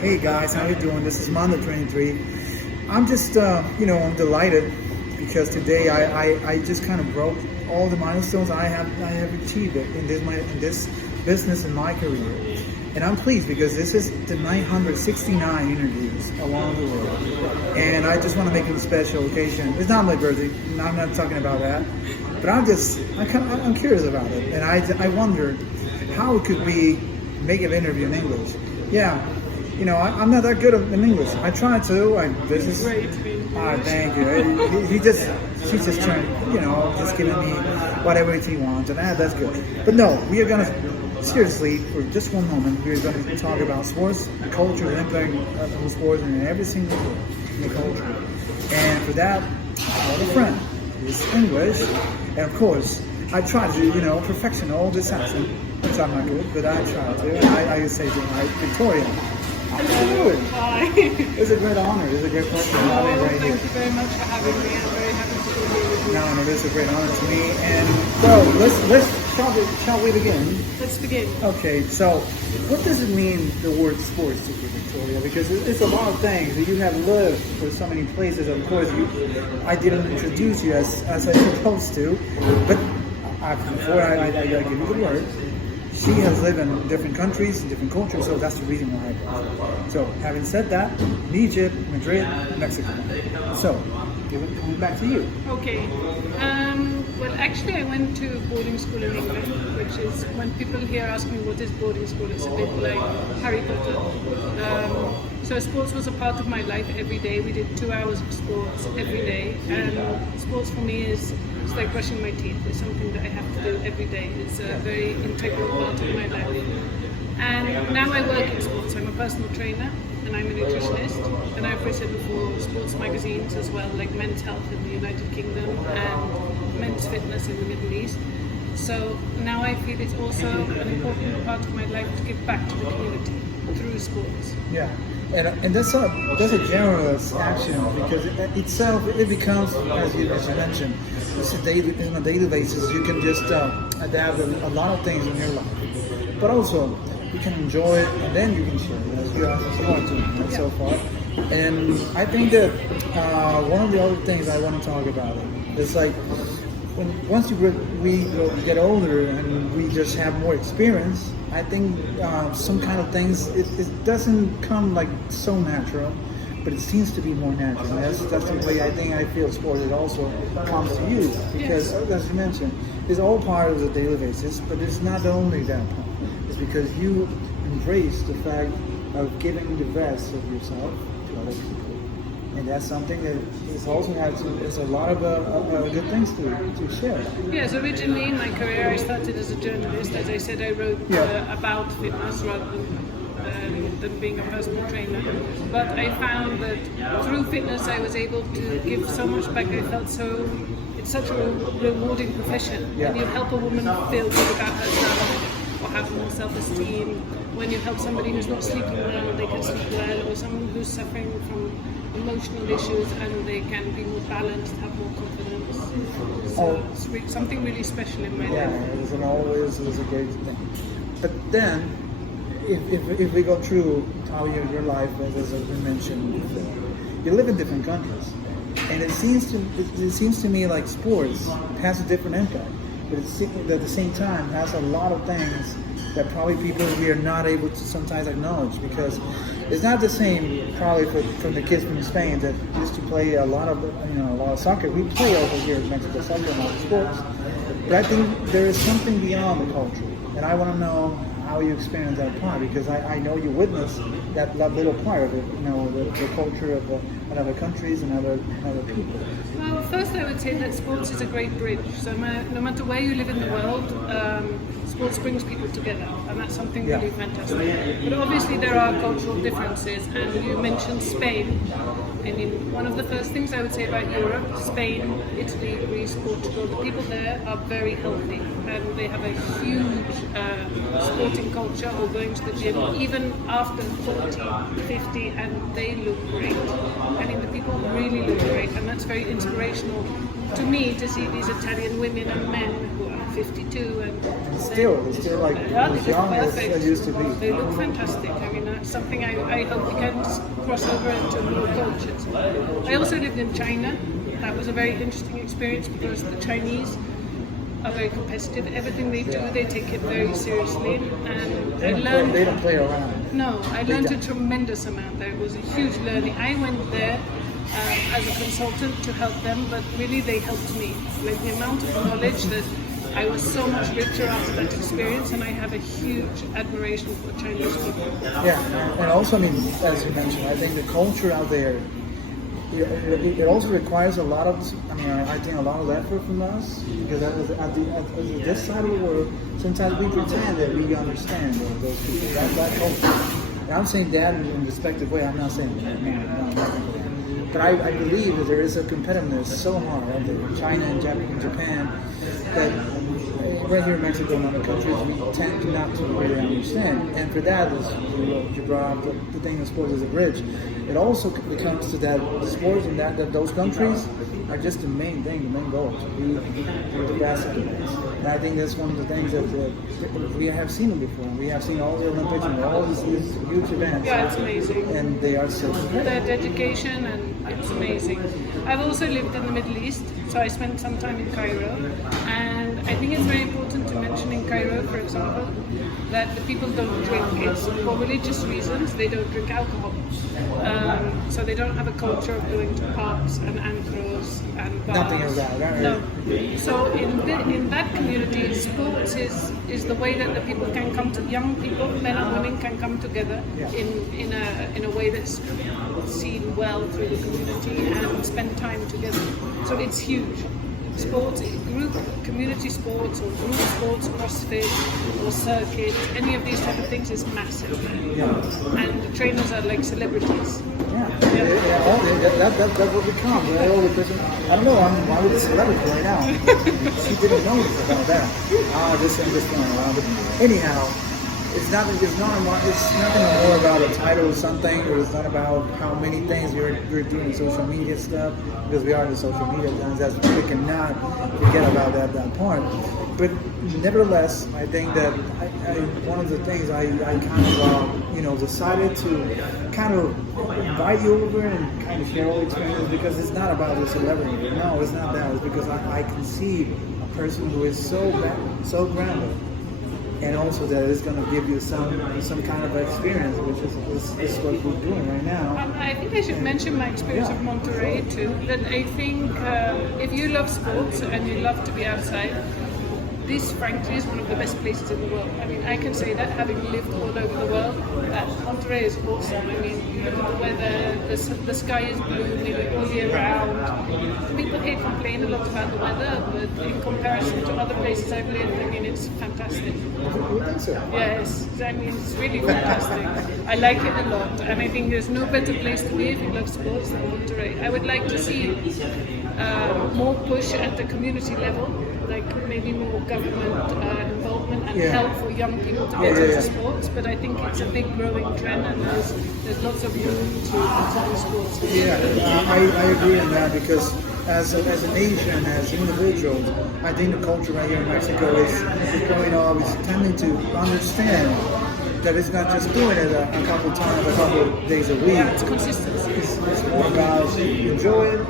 Hey guys, how you doing? This is Monday 23. I'm just, I'm delighted because today I just kind of broke all the milestones I have achieved in this business in my career. And I'm pleased because this is the 969 interviews along the way. And I just want to make it a special occasion. It's not my birthday, I'm not talking about that. But I'm curious about it. And I wondered, how could we make an interview in English? Yeah, I'm not that good in English. I try to. This is great. Thank you. She's just trying, just giving me whatever he wants, and that's good. But no, we are gonna seriously, for just one moment, we are gonna talk about sports, the culture, the impact of sports, and every single in the culture. And for that, I have a friend. It's English, and of course, I try to, perfection all this accent, which I'm not good, but I try to. I say to my Victoria. How are you doing? Hi. It's a great honor. It's a great pleasure having you right here. Thank you very much for having me. I'm very happy to be here with you. No, this is a great honor to me. And well, let's shall we begin? Let's begin. Okay, so what does it mean, the word sports to you, Victoria? Because it's a lot of things. You have lived for so many places. Of course, I didn't introduce you as I supposed to, but before I give you the word. She has lived in different countries, different cultures, so that's the reason why I brought. So, having said that, Egypt, Madrid, Mexico. So, coming back to you. Okay. Well, actually, I went to boarding school in England, which is, when people here ask me what is boarding school, it's a bit like Harry Potter. So sports was a part of my life every day. We did 2 hours of sports every day, and sports for me is like brushing my teeth. It's something that I have to do every day. It's a very integral part of my life. And now I work in sports. I'm a personal trainer and I'm a nutritionist, and I've written for sports magazines as well, like Men's Health in the United Kingdom and Men's Fitness in the Middle East. So now I feel it's also an important part of my life to give back to the community through sports. Yeah, and that's a generous action because it becomes, as you mentioned, it's on a daily basis. You can just adapt a lot of things in your life, but also you can enjoy it and then you can share it as you want to so far. And I think that one of the other things I want to talk about is like once we get older and we just have more experience, I think some kind of things it doesn't come like so natural, but it seems to be more natural. That's the way I think I feel sport. It also comes to you because, as you mentioned, it's all part of the daily basis, but it's not only that part. It's because you embrace the fact of giving the best of yourself to other people. And that's something that is also there's a lot of good things to share. Yes, originally in my career I started as a journalist. As I said, I wrote about fitness rather than being a personal trainer. But I found that through fitness I was able to give so much back. I felt it's such a rewarding profession. When you help a woman feel good about herself or have more self-esteem, when you help somebody who's not sleeping well, they can sleep well, or someone who's suffering from emotional issues and they can be more balanced, have more confidence. So it's something really special in my life. Yeah, it always is a great thing. But then, if we go through how your life, as I mentioned before, you live in different countries, and it seems to me like sports has a different impact, but at the same time has a lot of things that probably people here are not able to sometimes acknowledge, because it's not the same probably from the kids from Spain that used to play a lot of soccer. We play over here in Mexico soccer and other sports, but I think there is something beyond the culture, and I want to know how you experience that part, because I know you witnessed that little part of it, the culture of other countries and other people. Well, first I would say that sports is a great bridge. So no matter where you live in the world, sports brings people together, and that's something really fantastic. But obviously there are cultural differences, and you mentioned Spain. I mean, one of the first things I would say about Europe, Spain, Italy, Greece, Portugal, the people there are very healthy, and they have a huge sporting culture, or going to the gym even after 40, 50, and they look great. I mean, the people really look great, and that's very inspirational to me to see these Italian women and men who are 52 and still like as young as they used to be. They look fantastic. I mean, something I hope we can cross over into more cultures. I also lived in China. That was a very interesting experience because the Chinese are very competitive. Everything they do, they take it very seriously. And They don't play around. No, I learned a tremendous amount there. It was a huge learning. I went there as a consultant to help them, but really they helped me. Like the amount of knowledge that I was so much richer after that experience, and I have a huge admiration for Chinese people. Yeah, and also, I mean, as you mentioned, I think the culture out there, it also requires a lot of, I think a lot of effort from us, because at this side of the world, sometimes we pretend that we understand those people, that culture. And I'm saying that in a respective way, I'm not saying that, no. But I believe that there is a competitiveness so hard in China and Japan that right here in Mexico and other countries, we tend to not to really understand. And for that, as you brought up the thing of sports as a bridge, it also becomes to that sports and that those countries are just the main thing, the main goal, to be the best of the best. And I think that's one of the things that we have seen them before. We have seen all the Olympics and all these huge events. Yeah, it's amazing. And they are so good. Their dedication, and it's amazing. I've also lived in the Middle East, so I spent some time in Cairo, and I think it's very important to mention in Cairo, for example, that the people don't drink. It's for religious reasons, they don't drink alcohol. So they don't have a culture of going to pubs and anthros and bars. Nothing of that, right? No. So in that community, sports is the way that the people can come to, young people, men and women can come together in a way that's seen well through the community and spend time together. So it's huge. Sports, group, community sports or group sports, CrossFit or circuit, any of these type of things is massive. Yeah. And the trainers are like celebrities. That's what we become. We're all the person. I don't know. I'm with a celebrity right now. She didn't know about that. I'm just going around. But anyhow, it's nothing more about a title or something, or it's not about how many things you're doing social media stuff, because we are in the social media times. That's we cannot forget about that part. But nevertheless, I think that one of the things I kind of decided to kind of invite you over and kind of share all the experiences, because it's not about the celebrity. No, it's not that. It's because I can see a person who is so grounded. And also that is going to give you some kind of experience, which is what we're doing right now. I think I should mention my experience of Monterey too. That I think if you love sports and you love to be outside, this frankly is one of the best places in the world. I mean, I can say that having lived all over the world, that Monterey is awesome. I mean, you look at the weather, the sky is blue nearly all year round. People here complain a lot about the weather, but in comparison to other places I've lived, I mean, it's fantastic. Yes, I mean, it's really fantastic. I like it a lot, and I think there's no better place to be if you love sports than Monterey. I would like to see more push at the community level, like maybe more government involvement and help for young people to get into sports, but I think it's a big growing trend, and there's lots of room to continue sports. I agree on that, because as a nation, as individuals, I think the culture right here in Mexico is growing up, is tending to understand that it's not just doing it a couple times, a couple of days a week. Yeah, it's consistency. It's more about enjoy it,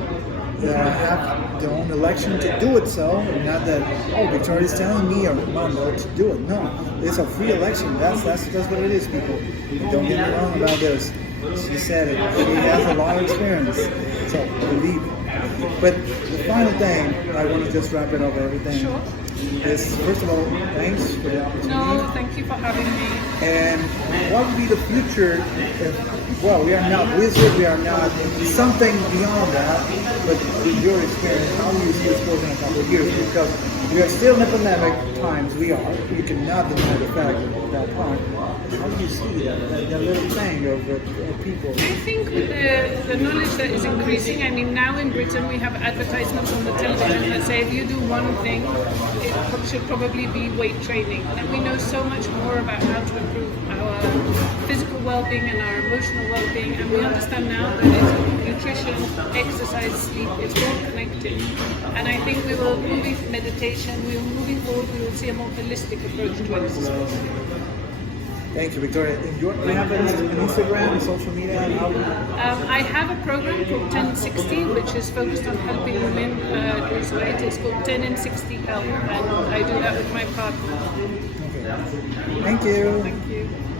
have their own election to do it, so not that Victoria's telling me or Mondo to do it. No, it's a free election. That's what it is, people. Don't get me wrong about this. She said it. She has a lot of experience, so believe it. But the final thing, I want to just wrap it up everything. Sure. Is, first of all, thanks for the opportunity. No, thank you for having me. And what would be the future well, we are not wizards, we are not something beyond that, but with your experience, how do you see sports in a couple of years? Because we are still in the pandemic times, we are. You cannot deny the fact of that part. How do you see that little thing of people? I think with the knowledge that is increasing, I mean, now in Britain we have advertisements on the television that say if you do one thing, it should probably be weight training. And we know so much more about how to improve our physical well-being and our emotional well-being, and we understand now that it's nutrition, exercise, sleep, it's all connected. And I think we will, moving meditation, moving forward, we will see a more holistic approach to exercise. Thank you, Victoria. Do you have an Instagram, social media? I have a program called 1060, which is focused on helping women lose weight. It's called 10 and 60 Help, and I do that with my partner. Okay. Thank you. Thank you.